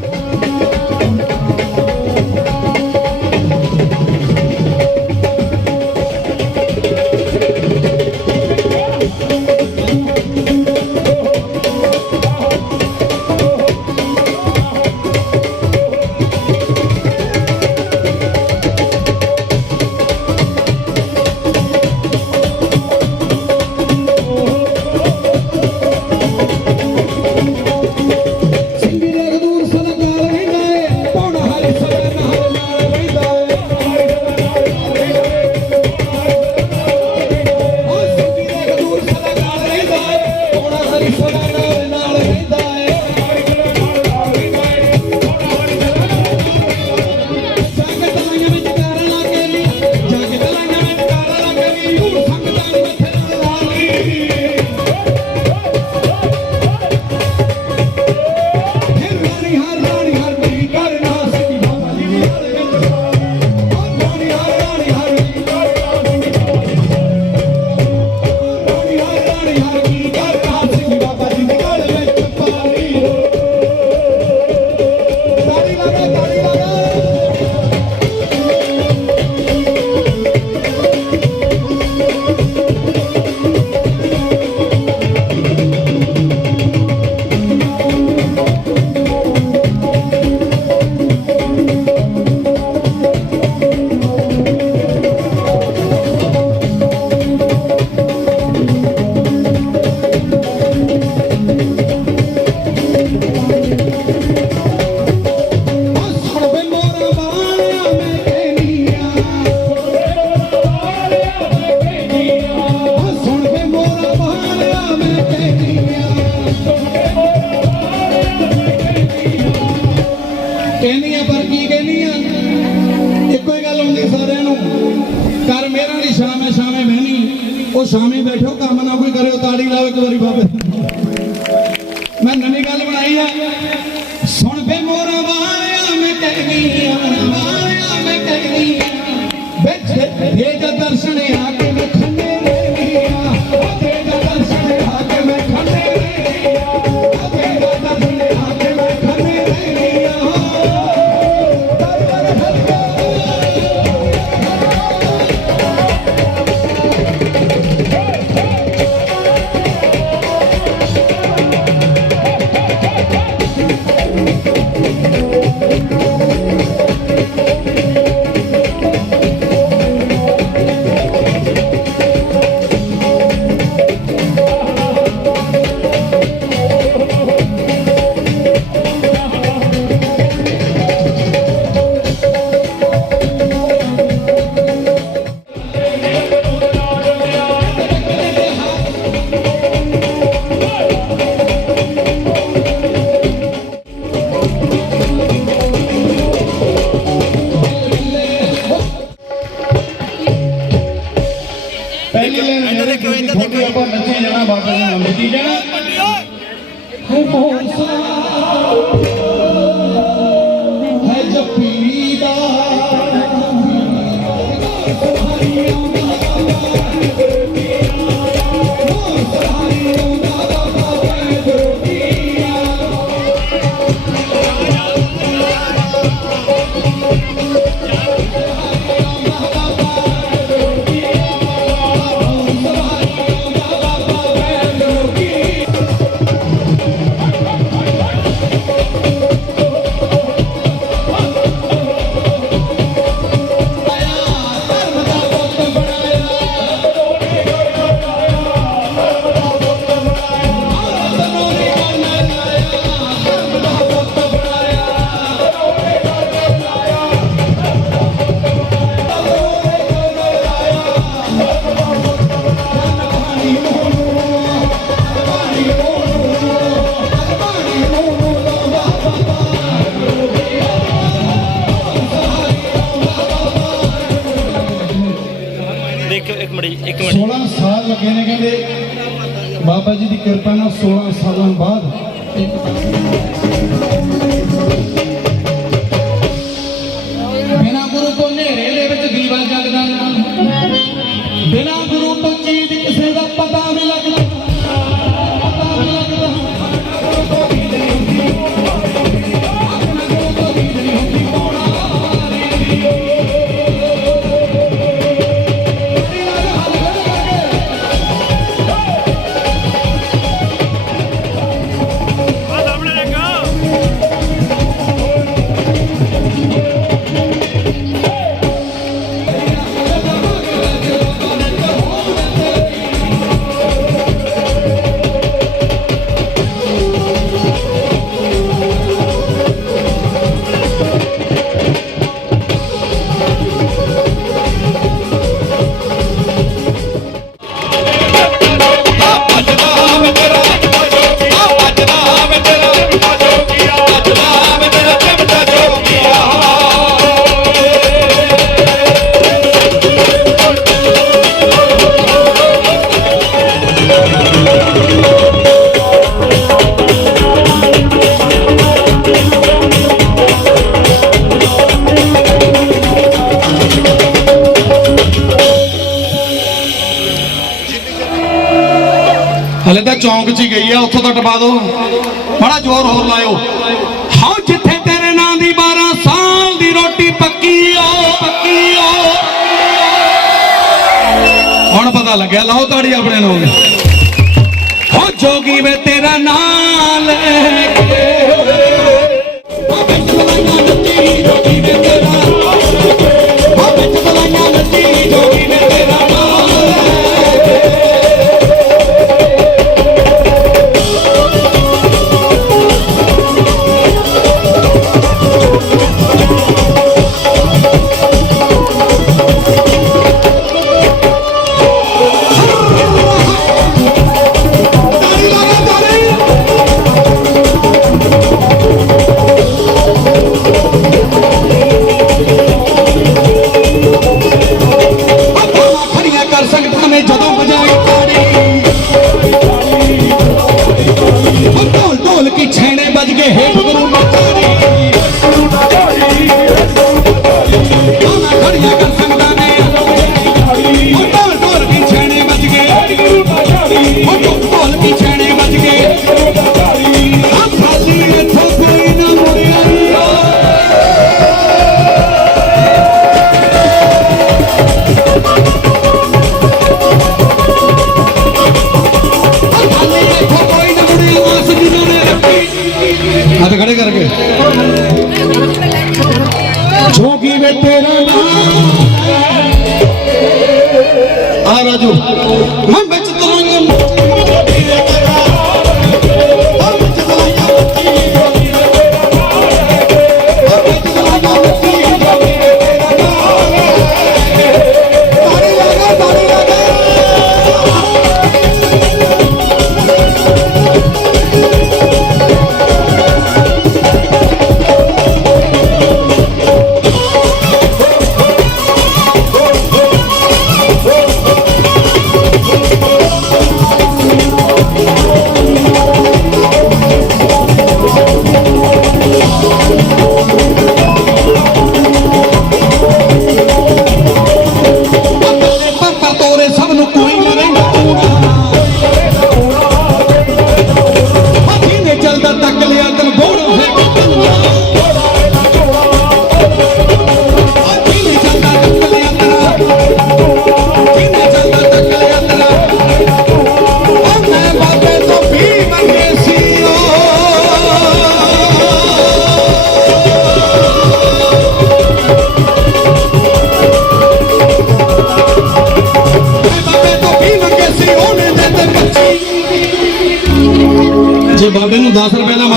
Hey! ਮੈਂ ਨਵੀਂ ਗੱਲ ਬਣਾਈ ਆ। ਸੁਣ ਬੇ ਮੋਰਾ ਵਾਲਿਆ, ਮੈਂ ਕਹਿਨੀ ਆ ਵਾਲਿਆ ਮੈਂ ਕਹਿਨੀ ਬੇ ਜੇ ਜੇ ਦਰਸ਼ਨ ਆ ਕੇ ਬਾਬਾ ਜੀ ਦੀ ਕਿਰਪਾ ਨਾਲ 16 ਸਾਲਾਂ ਬਾਅਦ ਗਿਆ ਲਾਓ ਤਾੜੀ ਆਪਣੇ ਨੂੰ ਹੋ ਜੋਗੀ ਵੇ ਤੇਰਾ ਨਾਲ। ಹೇಗುಗರು ਹੱਥ ਖੜੇ ਕਰਕੇ। ਜੋਗੀ ਵੇ ਤੇਰਾ ਨਾਮ। ਆ ਰਾਜੂ।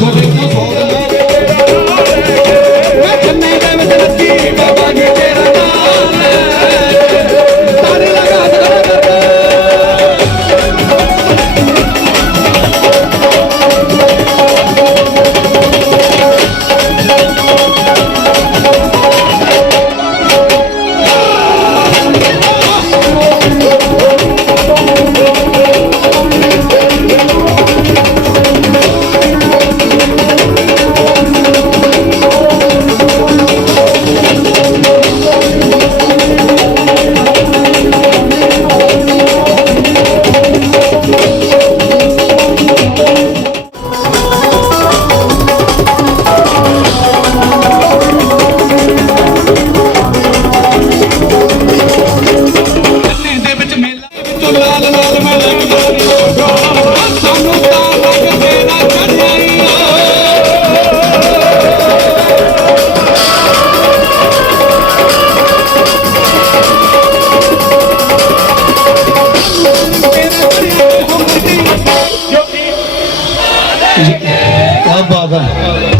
Vagabundo Kabada.